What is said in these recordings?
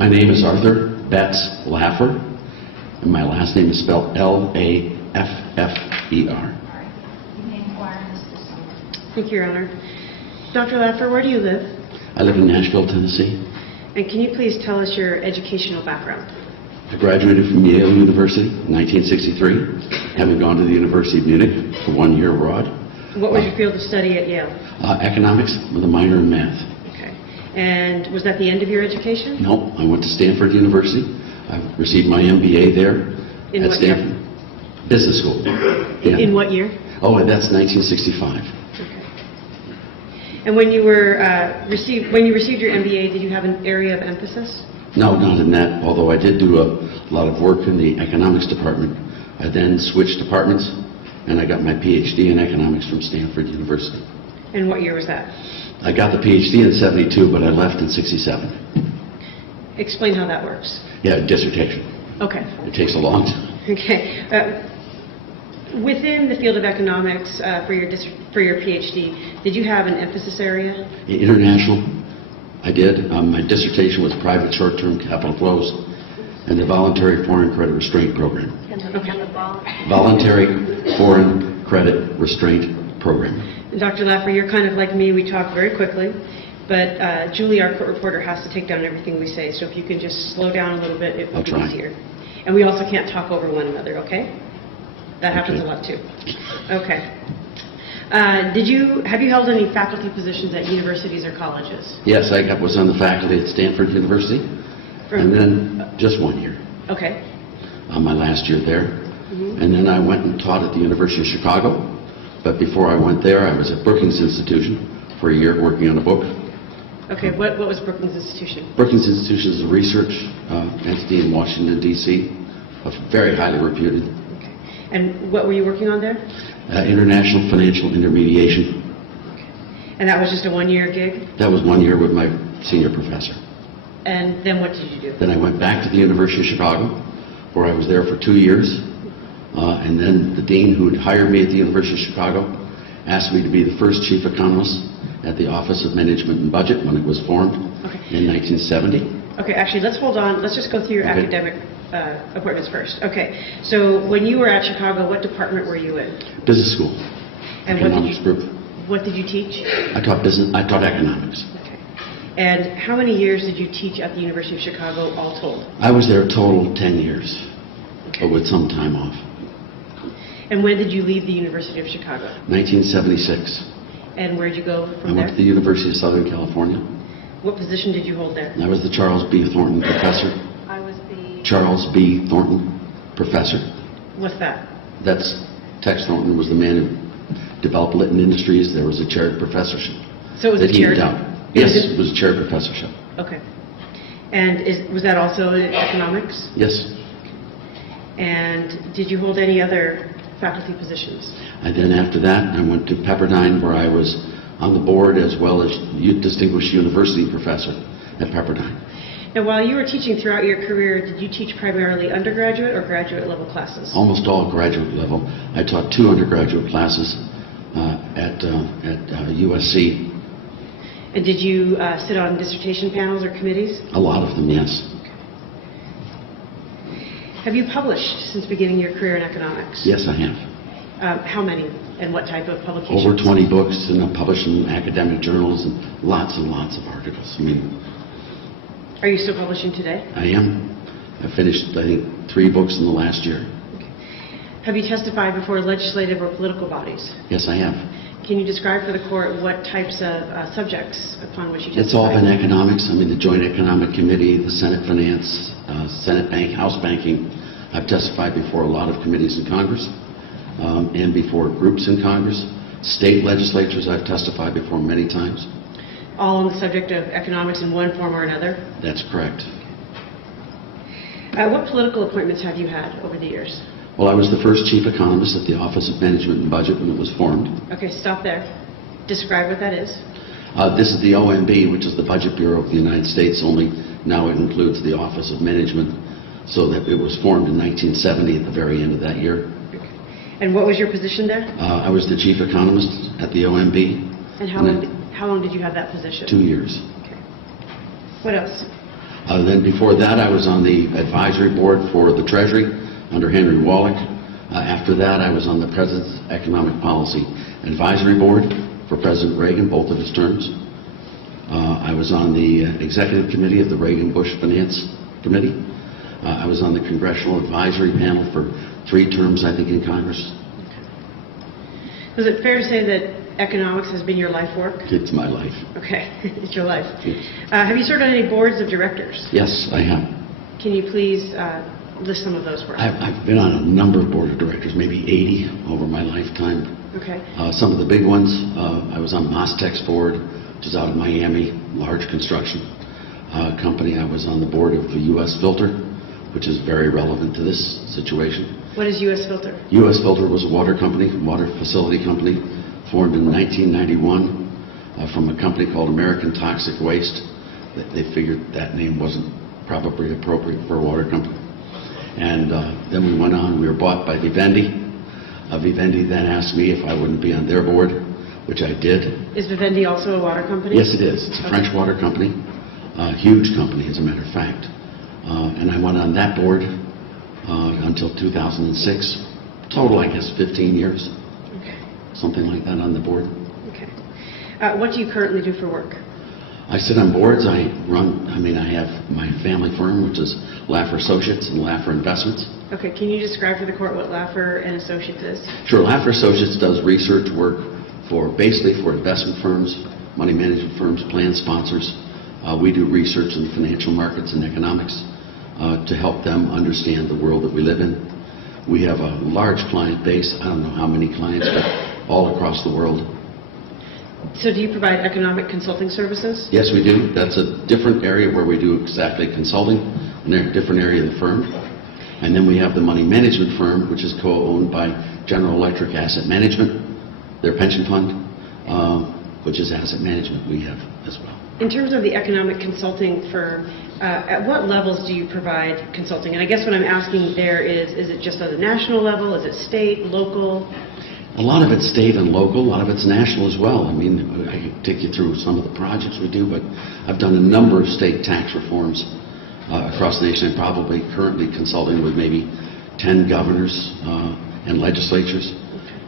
My name is Arthur Betts Laffer, and my last name is spelled Laffer. Thank you, Your Honor. Dr. Laffer, where do you live? I live in Nashville, Tennessee. And can you please tell us your educational background? I graduated from Yale University in 1963, having gone to the University of Munich for 1 year abroad. What was your field of study at Yale? Economics with a minor in math. Okay. And was that the end of your education? No, I went to Stanford University. I received my MBA there at Stanford. Business school. Yeah. In what year? Oh, that's 1965. Okay. And when you were received your MBA, did you have an area of emphasis? No, not in that, although I did do a lot of work in the economics department. I then switched departments, and I got my PhD in economics from Stanford University. And what year was that? I got the PhD in 72, but I left in 67. Explain how that works. Yeah, dissertation. Okay. It takes a long time. Okay. Within the field of economics for your PhD, did you have an emphasis area? International, I did. My dissertation was private short-term capital flows and the voluntary foreign credit restraint program. Okay. Voluntary foreign credit restraint program. Dr. Laffer, you're kind of like me. We talk very quickly, but Julie, our court reporter, has to take down everything we say. So if you can just slow down a little bit, it will be easier. And we also can't talk over one another, okay? That happens a lot too. Okay. Have you held any faculty positions at universities or colleges? Yes, I was on the faculty at Stanford University, and then just 1 year. Okay. My last year there. And then I went and taught at the University of Chicago. But before I went there, I was at Brookings Institution for a year working on a book. Okay, what was Brookings Institution? Brookings Institution is a research entity in Washington, D.C., very highly reputed. Okay. And what were you working on there? International financial intermediation. Okay. And that was just a 1 year gig? That was 1 year with my senior professor. And then what did you do? Then I went back to the University of Chicago, where I was there for 2 years. And then the dean who had hired me at the University of Chicago asked me to be the first chief economist at the Office of Management and Budget when it was formed in 1970. Okay, actually, let's hold on. Let's just go through your academic appointments first. Okay, so when you were at Chicago, what department were you in? Business school. And economics group. What did you teach? I taught business. I taught economics. Okay. And how many years did you teach at the University of Chicago, all told? I was there a total of 10 years, but with some time off. And when did you leave the University of Chicago? 1976. And where did you go from there? I went to the University of Southern California. What position did you hold there? I was the Charles B. Thornton Professor. I was the... Charles B. Thornton Professor. What's that? That's Tex Thornton was the man who developed Litton Industries. There was a chaired professorship. So it was a chaired? Yes, it was a chaired professorship. Okay. And was that also in economics? Yes. And did you hold any other faculty positions? And then after that, I went to Pepperdine, where I was on the board as well as Distinguished University Professor at Pepperdine. Now, while you were teaching throughout your career, did you teach primarily undergraduate or graduate level classes? Almost all graduate level. I taught 2 undergraduate classes at USC. And did you sit on dissertation panels or committees? A lot of them, yes. Have you published since beginning your career in economics? Yes, I have. How many and what type of publications? Over 20 books, and I've published in academic journals and lots of articles. I mean, are you still publishing today? I am. I finished, I think, 3 books in the last year. Okay. Have you testified before legislative or political bodies? Yes, I have. Can you describe for the court what types of subjects upon which you testified? It's all been economics. I mean, the Joint Economic Committee, the Senate Finance, Senate Bank, House Banking. I've testified before a lot of committees in Congress and before groups in Congress. State legislatures I've testified before many times. All on the subject of economics in one form or another? That's correct. What political appointments have you had over the years? Well, I was the first chief economist at the Office of Management and Budget when it was formed. Okay, stop there. Describe what that is. This is the OMB, which is the Budget Bureau of the United States, only now it includes the Office of Management, so that it was formed in 1970 at the very end of that year. Okay. And what was your position there? I was the chief economist at the OMB. And how long did you have that position? 2 years. Okay. What else? Then before that, I was on the advisory board for the Treasury under Henry Wallach. After that, I was on the President's Economic Policy Advisory Board for President Reagan, both of his terms. I was on the Executive Committee of the Reagan-Bush Finance Committee. I was on the Congressional Advisory Panel for 3 terms, I think, in Congress. Is it fair to say that economics has been your life work? It's my life. Okay, it's your life. Yes. Have you served on any boards of directors? Yes, I have. Can you please list some of those for us? I've been on a number of board of directors, maybe 80 over my lifetime. Okay. Some of the big ones, I was on Mostech's board, which is out of Miami, large construction company. I was on the board of the U.S. Filter, which is very relevant to this situation. What is U.S. Filter? U.S. Filter was a water company, water facility company, formed in 1991 from a company called American Toxic Waste. They figured that name wasn't probably appropriate for a water company. And then we went on, we were bought by Vivendi. Vivendi then asked me if I wouldn't be on their board, which I did. Is Vivendi also a water company? Yes, it is. It's a French water company, a huge company, as a matter of fact. And I went on that board until 2006. Total, I guess, 15 years. Okay. Something like that on the board. Okay. What do you currently do for work? I sit on boards. I have my family firm, which is Laffer Associates and Laffer Investments. Okay. Can you describe for the court what Laffer and Associates is? Sure. Laffer Associates does research work basically for investment firms, money management firms, plan sponsors. We do research in the financial markets and economics to help them understand the world that we live in. We have a large client base. I don't know how many clients, but all across the world. So do you provide economic consulting services? Yes, we do. That's a different area where we do exactly consulting, in a different area of the firm. And then we have the money management firm, which is co-owned by General Electric Asset Management, their pension fund, which is asset management we have as well. In terms of the economic consulting firm, at what levels do you provide consulting? And I guess what I'm asking there is it just at a national level? Is it state, local? A lot of it's state and local, a lot of it's national as well. I mean, I could take you through some of the projects we do, but I've done a number of state tax reforms across the nation. I'm probably currently consulting with maybe 10 governors and legislatures,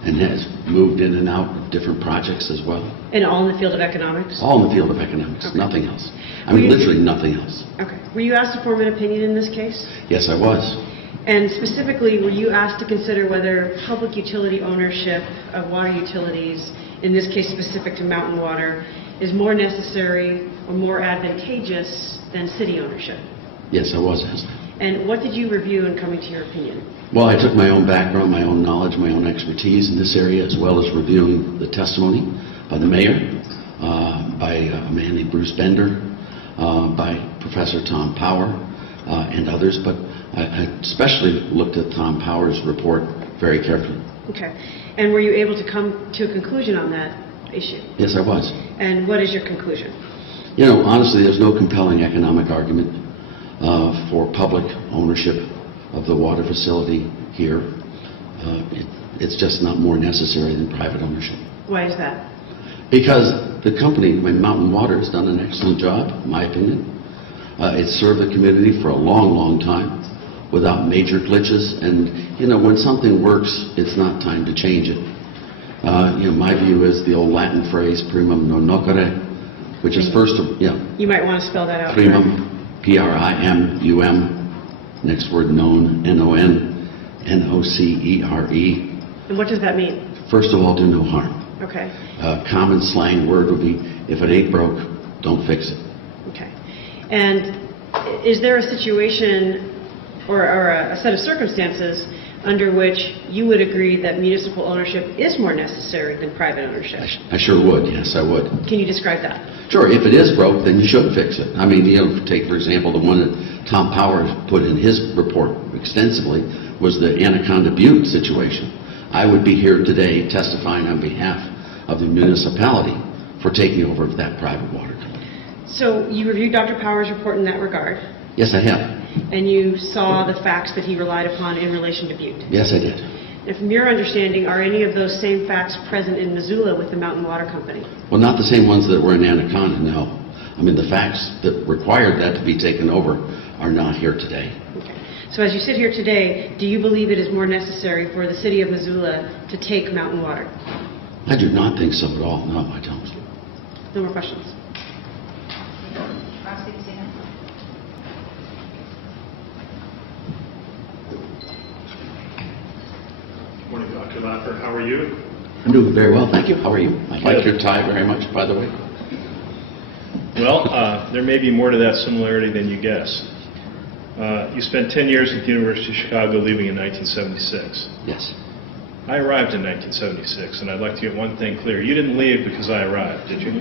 and has moved in and out of different projects as well. And all in the field of economics? All in the field of economics, Okay. Nothing else. I mean, literally nothing else. Okay. Were you asked to form an opinion in this case? Yes, I was. And specifically, were you asked to consider whether public utility ownership of water utilities, in this case specific to mountain water, is more necessary or more advantageous than city ownership? Yes, I was asked. And what did you review in coming to your opinion? Well, I took my own background, my own knowledge, my own expertise in this area, as well as reviewing the testimony by the mayor, by a man named Bruce Bender, by Professor Tom Power, and others. But I especially looked at Tom Power's report very carefully. Okay. And were you able to come to a conclusion on that issue? Yes, I was. And what is your conclusion? You know, honestly, there's no compelling economic argument for public ownership of the water facility here. It's just not more necessary than private ownership. Why is that? Because the company, Mountain Water, has done an excellent job, in my opinion. It's served the community for a long, long time without major glitches. And, you know, when something works, it's not time to change it. My view is the old Latin phrase, primum non nocere, which is first, You might want to spell that out. primum, P-R-I-M-U-M, next word known, N-O-N, N-O-C-E-R-E. And what does that mean? First of all, do no harm. Okay. Common slang word would be, if it ain't broke, don't fix it. Okay. And is there a situation or a set of circumstances under which you would agree that municipal ownership is more necessary than private ownership? I sure would, yes, I would. Can you describe that? Sure, if it is broke, then you should fix it. I mean, take, for example, the one that Tom Powers put in his report extensively was the Anaconda Butte situation. I would be here today testifying on behalf of the municipality for taking over that private water company. So you reviewed Dr. Powers' report in that regard, Yes, I have. and you saw the facts that he relied upon in relation to Butte. Yes, I did. And from your understanding, are any of those same facts present in Missoula with the Mountain Water Company? Well, not the same ones that were in Anaconda, no. I mean, the facts that required that to be taken over are not here today. Okay. So as you sit here today, do you believe it is more necessary for the city of Missoula to take mountain water? I do not think so at all. No, I don't. No more questions. Morning, Dr. Laffer. How are you? I'm doing very well, thank you. How are you? I like your tie very much, by the way. Well, there may be more to that similarity than you guess. You spent 10 years at the University of Chicago, leaving in 1976. Yes. I arrived in 1976, and I'd like to get one thing clear. You didn't leave because I arrived, did you?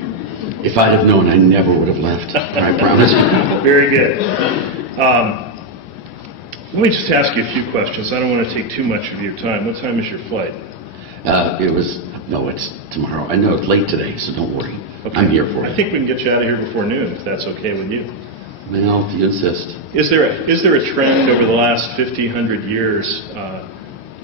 If I'd have known, I never would have left. I promise. Very good. Let me just ask you a few questions. I don't want to take too much of your time. What time is your flight? It's tomorrow. I know it's late today, so don't worry. Okay. I'm here for I you. think we can get you out of here before noon, if that's okay with you. Well, if you insist. Is there a trend over the last 100 years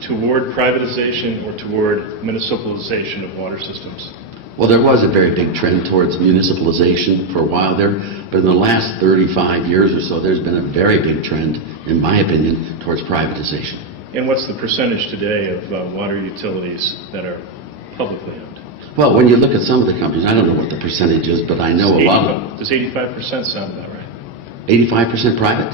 toward privatization or toward municipalization of water systems? Well, there was a very big trend towards municipalization for a while there, but in the last 35 years or so, there's been a very big trend, in my opinion, towards privatization. And what's the percentage today of water utilities that are publicly owned? Well, when you look at some of the companies, I don't know what the percentage is, but I know a lot of them. Does 85% sound about right? 85% private?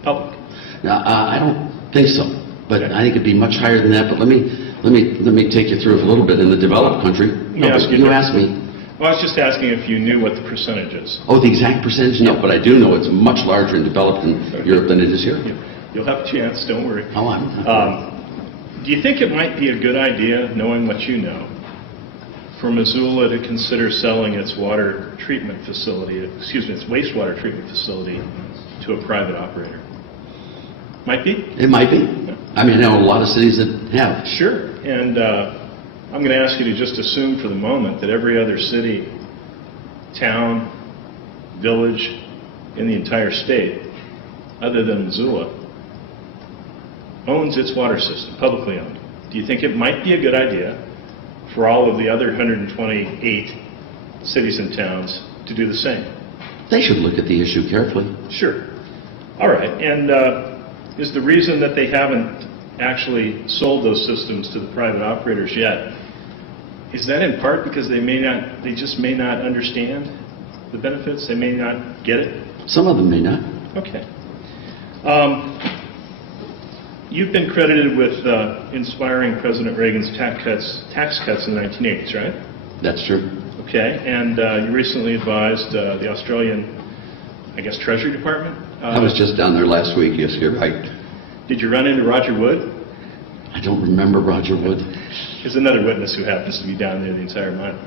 Public. Now, I don't think so, but I think it'd be much higher than that. But let me take you through a little bit in the developed country. You asked me. Well, I was just asking if you knew what the percentage is. Oh, the exact percentage? No, but I do know it's much larger and developed in Europe than it is here. You'll have a chance, don't worry. Oh, Do you think it might be a good idea, knowing what you know, for Missoula to consider selling its water treatment facility, its wastewater treatment facility to a private operator? Might be? It might be. I mean, I know a lot of cities that have. Sure. And I'm going to ask you to just assume for the moment that every other city, town, village in the entire state, other than Missoula, owns its water system, publicly owned. Do you think it might be a good idea for all of the other 128 cities and towns to do the same? They should look at the issue carefully. Sure. All right. And is the reason that they haven't actually sold those systems to the private operators yet, is that in part because they just may not understand the benefits? They may not get it? Some of them may not. Okay. You've been credited with inspiring President Reagan's tax cuts in the 1980s, right? That's true. Okay. And you recently advised the Australian, Treasury Department? I was just down there last week. Yes, you're right. Did you run into Roger Wood? I don't remember Roger Wood. There's another witness who happens to be down there the entire month.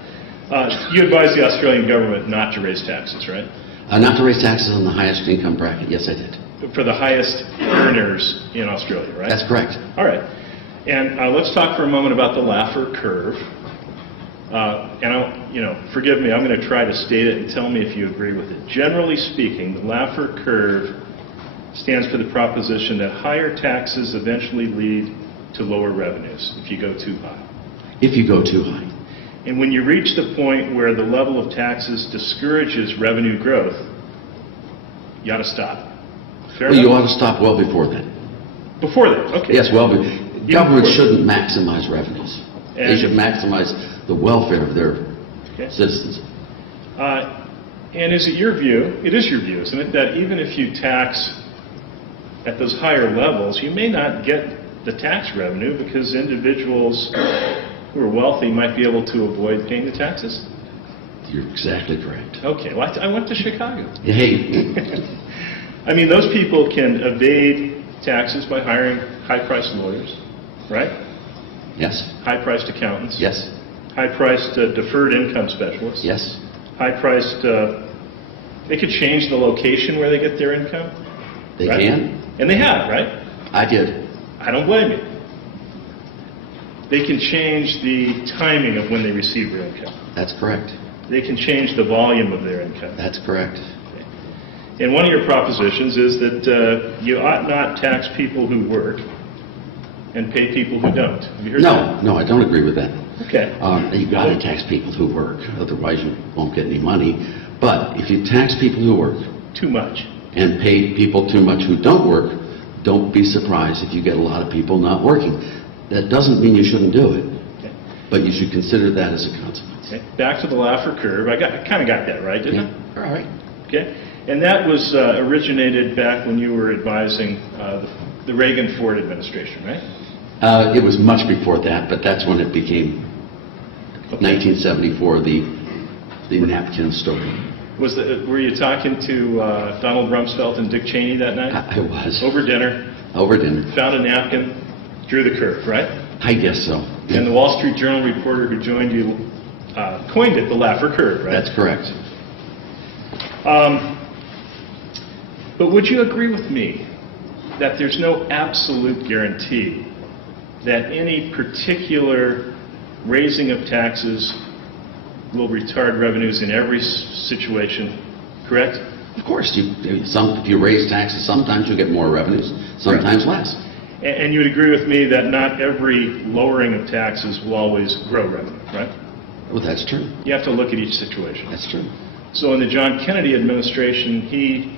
You advised the Australian government not to raise taxes, right? Not to raise taxes on the highest income bracket. Yes, I did. For the highest earners in Australia, right? That's correct. All right. And let's talk for a moment about the Laffer curve. Forgive me, I'm going to try to state it and tell me if you agree with it. Generally speaking, the Laffer curve stands for the proposition that higher taxes eventually lead to lower revenues if you go too high. If you go too high. And when you reach the point where the level of taxes discourages revenue growth, you ought to stop. Fair enough? You ought to stop well before that. Before that, okay. Yes, government shouldn't maximize revenues. They should maximize the welfare of their citizens. And is it your view, it is your view, isn't it, that even if you tax at those higher levels, you may not get the tax revenue because individuals who are wealthy might be able to avoid paying the taxes? You're exactly correct. Okay, well, I went to Chicago. Hey. I mean, those people can evade taxes by hiring high-priced lawyers, right? Yes. High-priced accountants. Yes. High-priced deferred income specialists. Yes. High-priced, they could change the location where they get their income. They right? can. And they have, right? I did. I don't blame you. They can change the timing of when they receive their income. That's correct. They can change the volume of their income. That's correct. And one of your propositions is that you ought not tax people who work and pay people who don't. Have you heard that? No, I don't agree with that. Okay. You got to tax people who work, otherwise you won't get any money. But if you tax people who work Too much. and pay people too much who don't work, don't be surprised if you get a lot of people not working. That doesn't mean you shouldn't do it, Okay. but you should consider that as a consequence. Okay. Back to the Laffer curve. I kind of got that right, didn't I? All right. Okay. And that was originated back when you were advising the Reagan-Ford administration, right? It was much before that, but that's when it became 1974, the napkin story. Were you talking to Donald Rumsfeld and Dick Cheney that night? I was. Over dinner, Over dinner. found a napkin, drew the curve, right? I guess so. And the Wall Street Journal reporter who joined you coined it the Laffer curve, right? That's correct. But would you agree with me that there's no absolute guarantee that any particular raising of taxes will retard revenues in every situation, correct? Of course, if you raise taxes, sometimes you get more revenues, sometimes less. And you would agree with me that not every lowering of taxes will always grow revenue, right? Well, that's true. You have to look at each situation. That's true. So in the John Kennedy administration, he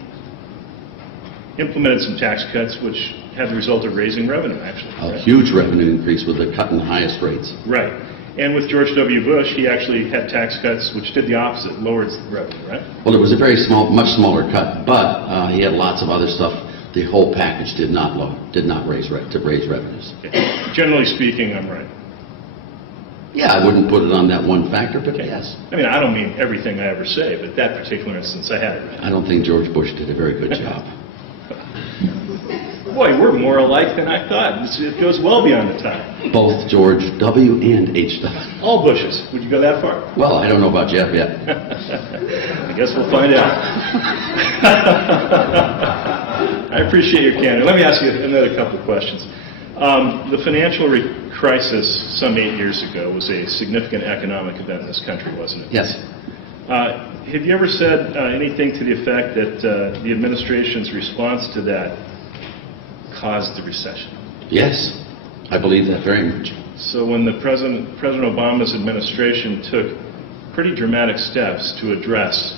implemented some tax cuts which had the result of raising revenue, actually. A right? huge revenue increase with the cut in the highest rates. Right. And with George W. Bush, he actually had tax cuts which did the opposite, lowered revenue, right? Well, it was a very much smaller cut, but he had lots of other stuff. The whole package did not raise revenues. Okay. Generally speaking, I'm right. Yeah, I wouldn't put it on that one factor, but Okay. yes. I mean, I don't mean everything I ever say, but that particular instance, I had it right. I don't think George Bush did a very good job. Boy, we're more alike than I thought. It goes well beyond the time. Both George W. and H.W. All Bushes. Would you go that far? Well, I don't know about Jeff yet. I guess we'll find out. I appreciate your candor. Let me ask you another couple of questions. The financial crisis some 8 years ago was a significant economic event in this country, wasn't it? Yes. Have you ever said anything to the effect that the administration's response to that caused the recession? Yes. I believe that very much. So when the President Obama's administration took pretty dramatic steps to address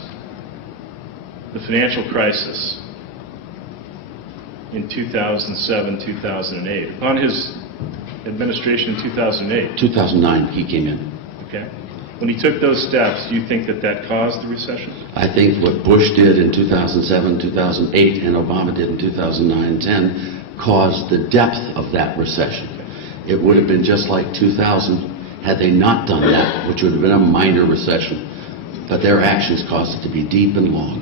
the financial crisis in 2007, 2008, upon his administration in 2008, 2009, he came in. okay, when he took those steps, do you think that that caused the recession? I think what Bush did in 2007, 2008, and Obama did in 2009 and 10 caused the depth of that recession. It would have been just like 2000 had they not done that, which would have been a minor recession. But their actions caused it to be deep and long.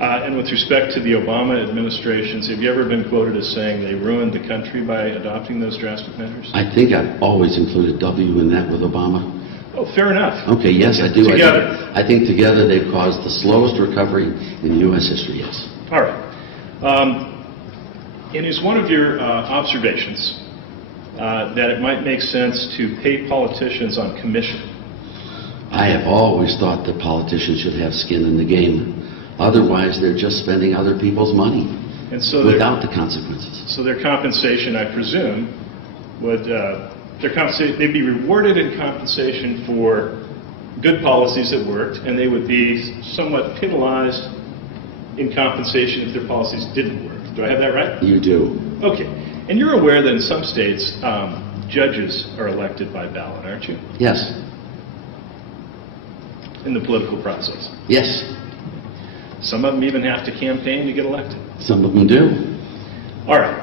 And with respect to the Obama administrations, have you ever been quoted as saying they ruined the country by adopting those drastic measures? I think I've always included W in that with Obama. Oh, fair enough. Okay, yes, I do. Together. I think together they've caused the slowest recovery in U.S. history, yes. All right. And is one of your observations that it might make sense to pay politicians on commission? I have always thought that politicians should have skin in the game. Otherwise, they're just spending other people's money And so without the consequences. So their compensation, I presume, would they'd be rewarded in compensation for good policies that worked, and they would be somewhat penalized in compensation if their policies didn't work. Do I have that right? You do. Okay. And you're aware that in some states, judges are elected by ballot, aren't you? Yes. In the political process. Yes. Some of them even have to campaign to get elected. Some of them do. All right.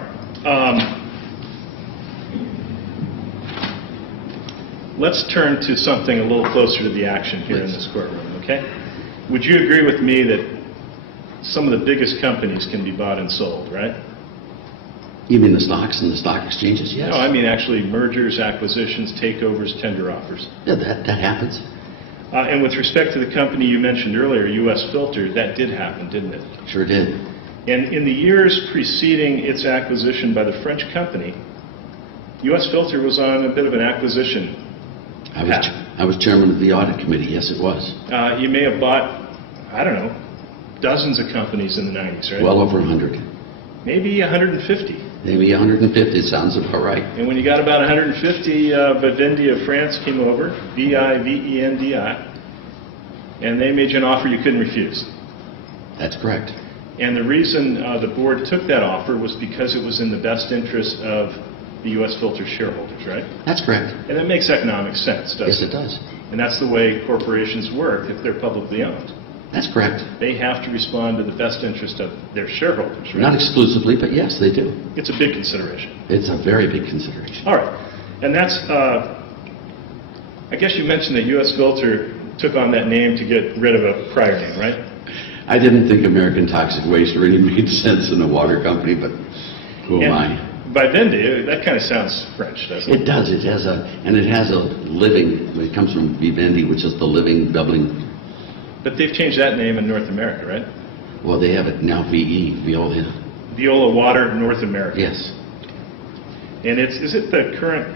Let's turn to something a little closer to the action here in this courtroom, okay? Would you agree with me that some of the biggest companies can be bought and sold, right? You mean the stocks and the stock exchanges? Yes. No, I mean actually mergers, acquisitions, takeovers, tender offers. Yeah, that happens. And with respect to the company you mentioned earlier, U.S. Filter, that did happen, didn't it? Sure did. And in the years preceding its acquisition by the French company, U.S. Filter was on a bit of an acquisition path. I was chairman of the audit committee. Yes, it was. You may have bought, I don't know, dozens of companies in the 90s, right? Well over 100. Maybe 150. Maybe 150 sounds about right. And when you got about 150, Vivendi of France came over, Vivendi, and they made you an offer you couldn't refuse. That's correct. And the reason the board took that offer was because it was in the best interest of the U.S. Filter shareholders, right? That's correct. And it makes economic sense, Yes, doesn't it does. And that's the way corporations work if they're publicly owned. That's correct. They have to respond to the best interest of their shareholders, right? Not exclusively, but yes, they do. It's a big consideration. It's a very big consideration. All right. And that's, I guess you mentioned that U.S. Filter took on that name to get rid of a prior name, right? I didn't think American Toxic Waste really made sense in a water company, but who am I? By then, that kind of sounds French, doesn't it? It does. It has a living. It comes from vivendi, which is the living, bubbling. But they've changed that name in North America, right? Well, they have it now. VE, Veolia. Veolia Water North America. Yes. And is it the current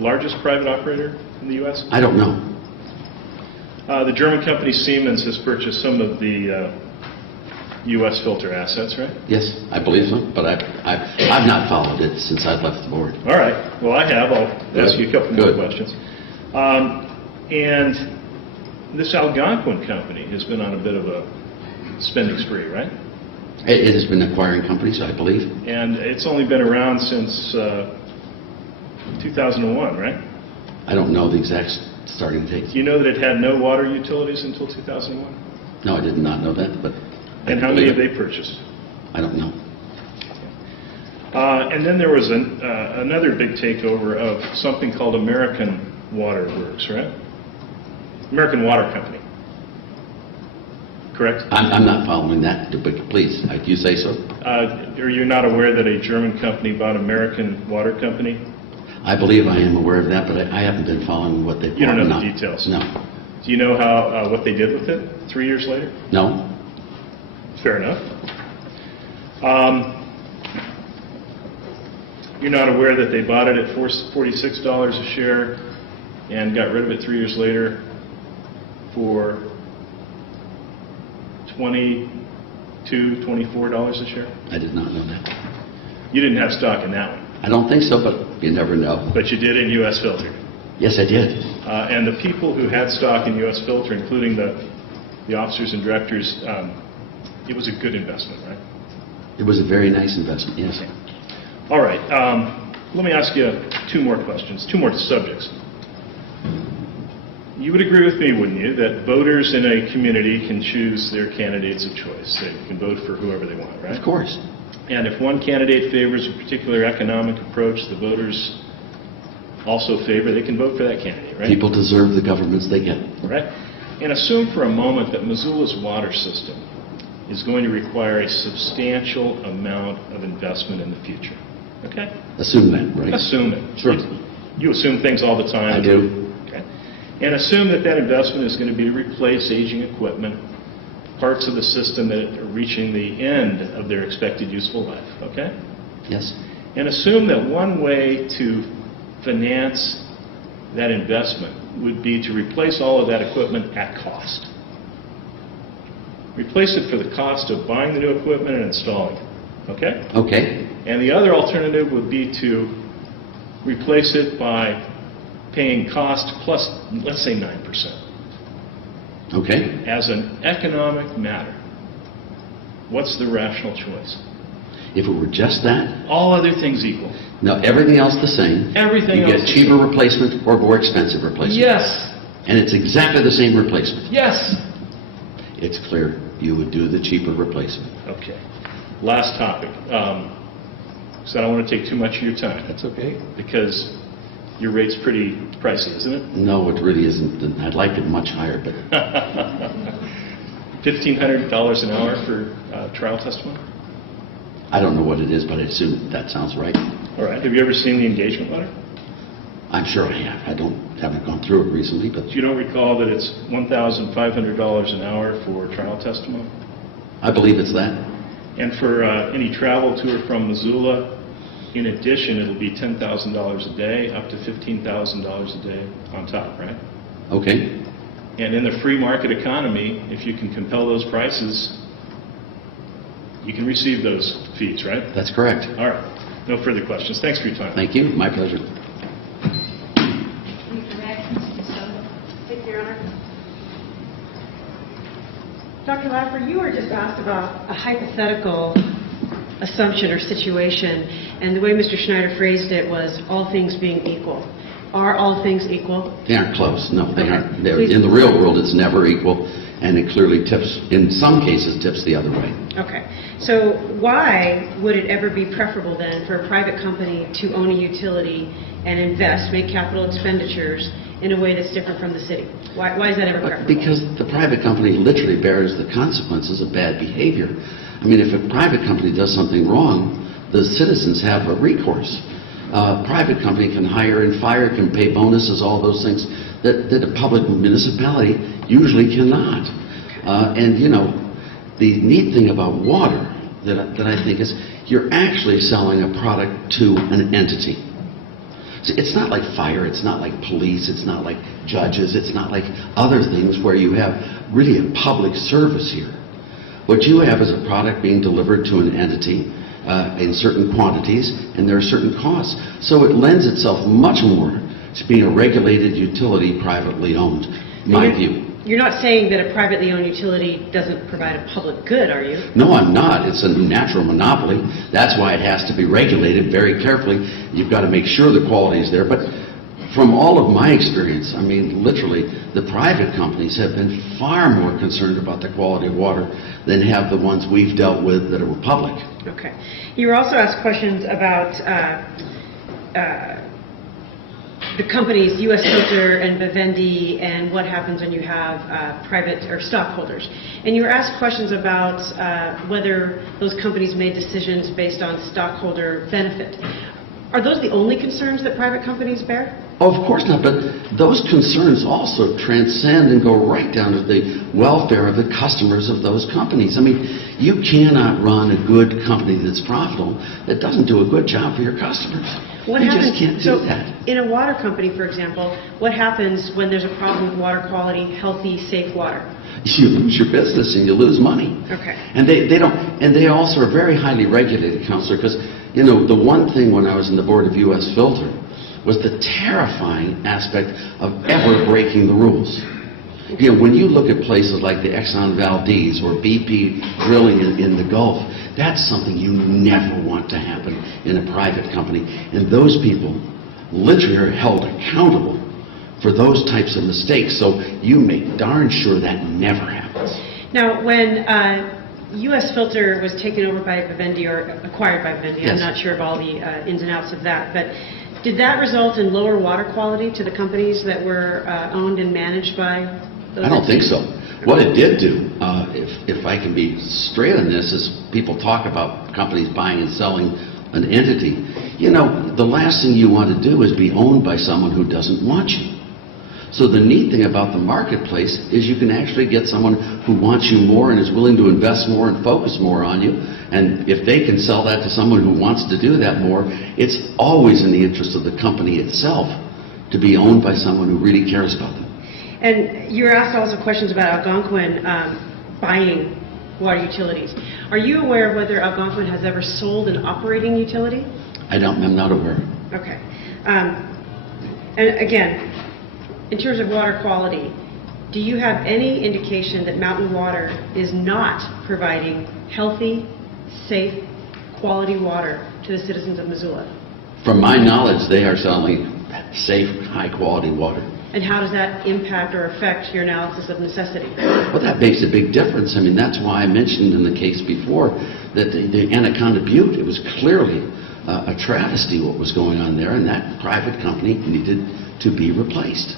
largest private operator in the U.S.? I don't know. The German company Siemens has purchased some of the U.S. Filter assets, right? Yes, I believe so, but I've not followed it since I've left the board. All right. Well, I have. I'll ask you a couple more Good. questions. And this Algonquin company has been on a bit of a spending spree, right? It has been acquiring companies, I believe. And it's only been around since 2001, right? I don't know the exact starting date. Do you know that it had no water utilities until 2001? No, I did not know that, but. And how many have they purchased? I don't know. And then there was another big takeover of something called American Water Works, right? American Water Company. Correct? I'm not following that, but please, you say so. Are you not aware that a German company bought American Water Company? I believe I am aware of that, but I haven't been following what they've. You don't know the details? No. Do you know how what they did with it 3 years later? No. Fair enough. You're not aware that they bought it at $46 a share and got rid of it 3 years later for $22, $24 a share? I did not know that. You didn't have stock in that one. I don't think so, but you never know. But you did in U.S. Filter. Yes, I did. And the people who had stock in U.S. Filter, including the officers and directors, it was a good investment, right? It was a very nice investment, yes. All right. Let me ask you two more questions, two more subjects. You would agree with me, wouldn't you, that voters in a community can choose their candidates of choice. They can vote for whoever they want, right? Of course. And if one candidate favors a particular economic approach the voters also favor, they can vote for that candidate, right? People deserve the governments they get. Right? And assume for a moment that Missoula's water system is going to require a substantial amount of investment in the future. Okay? Assume that, right? Assume it. Sure. You assume things all the time. I do. Okay. And assume that that investment is going to be to replace aging equipment, parts of the system that are reaching the end of their expected useful life. Okay? Yes. And assume that one way to finance that investment would be to replace all of that equipment at cost. Replace it for the cost of buying the new equipment and installing it. Okay? Okay. And the other alternative would be to replace it by paying cost plus, let's say, 9%. Okay. As an economic matter, what's the rational choice? If it were just that, All other things equal. now everything else the same. Everything you else get the cheaper same. replacement or more expensive replacement. Yes. And it's exactly the same replacement. Yes. It's clear you would do the cheaper replacement. Okay. Last topic. So I don't want to take too much of your time That's okay. because your rate's pretty pricey, isn't it? No, it really isn't. And I'd like it much higher, but $1,500 an hour for trial testimony? I don't know what it is, but I assume that sounds right. All right. Have you ever seen the engagement letter? I'm sure I have. Haven't gone through it recently, but You don't recall that it's $1,500 an hour for trial testimony? I believe it's that. And for any travel to or from Missoula, in addition, it'll be $10,000 a day, up to $15,000 a day on top, right? Okay. And in the free market economy, if you can compel those prices, you can receive those fees, right? That's correct. All right. No further questions. Thanks for your time. Thank you. My pleasure. Thank you, Your Honor. Laffer, you were just asked about a hypothetical assumption or situation, and the way Mr. Schneider phrased it was all things being equal. Are all things equal? They aren't close. No, they aren't. Please. In the real world, it's never equal, and it clearly tips, in some cases, tips the other way. Okay. So why would it ever be preferable then for a private company to own a utility and invest, make capital expenditures in a way that's different from the city? Why is that ever preferable? Because the private company literally bears the consequences of bad behavior. I mean, if a private company does something wrong, the citizens have a recourse. A private company can hire and fire, can pay bonuses, all those things that a public municipality usually cannot. And, you know, the neat thing about water that I think is you're actually selling a product to an entity. So it's not like fire, it's not like police, it's not like judges, it's not like other things where you have really a public service here. What you have is a product being delivered to an entity in certain quantities, and there are certain costs. So it lends itself much more to being a regulated utility privately owned, my view. You're not saying that a privately owned utility doesn't provide a public good, are you? No, I'm not. It's a natural monopoly. That's why it has to be regulated very carefully. You've got to make sure the quality is there. But from all of my experience, I mean, literally, the private companies have been far more concerned about the quality of water than have the ones we've dealt with that are public. Okay. You were also asked questions about the companies, U.S. Filter and Vivendi, and what happens when you have private or stockholders. And you were asked questions about whether those companies made decisions based on stockholder benefit. Are those the only concerns that private companies bear? Oh, of course not, but those concerns also transcend and go right down to the welfare of the customers of those companies. I mean, you cannot run a good company that's profitable that doesn't do a good job for your customers. You just can't do that. In a water company, for example, what happens when there's a problem with water quality, healthy, safe water? You lose your business and you lose money. Okay. And they also are very highly regulated, Counselor, because, you know, the one thing when I was in the board of U.S. Filter was the terrifying aspect of ever breaking the rules. You know, when you look at places like the Exxon Valdez or BP drilling in the Gulf, that's something you never want to happen in a private company. And those people literally are held accountable for those types of mistakes. So you make darn sure that never happens. Now, when U.S. Filter was taken over by Vivendi or acquired by Vivendi, Yes. I'm not sure of all the ins and outs of that, but did that result in lower water quality to the companies that were owned and managed by those I don't think entities? so. What it did do, if I can be straight on this, is people talk about companies buying and selling an entity. You know, the last thing you want to do is be owned by someone who doesn't want you. So the neat thing about the marketplace is you can actually get someone who wants you more and is willing to invest more and focus more on you. And if they can sell that to someone who wants to do that more, it's always in the interest of the company itself to be owned by someone who really cares about them. And you were asked also questions about Algonquin buying water utilities. Are you aware of whether Algonquin has ever sold an operating utility? I'm not aware. Okay. And again, in terms of water quality, do you have any indication that Mountain Water is not providing healthy, safe, quality water to the citizens of Missoula? From my knowledge, they are selling safe, high-quality water. And how does that impact or affect your analysis of necessity? Well, that makes a big difference. I mean, that's why I mentioned in the case before that the Anaconda Butte, it was clearly a travesty what was going on there, and that private company needed to be replaced.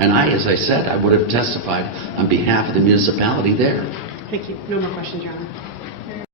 And as I said, I would have testified on behalf of the municipality there. Thank you. No more questions, Your Honor.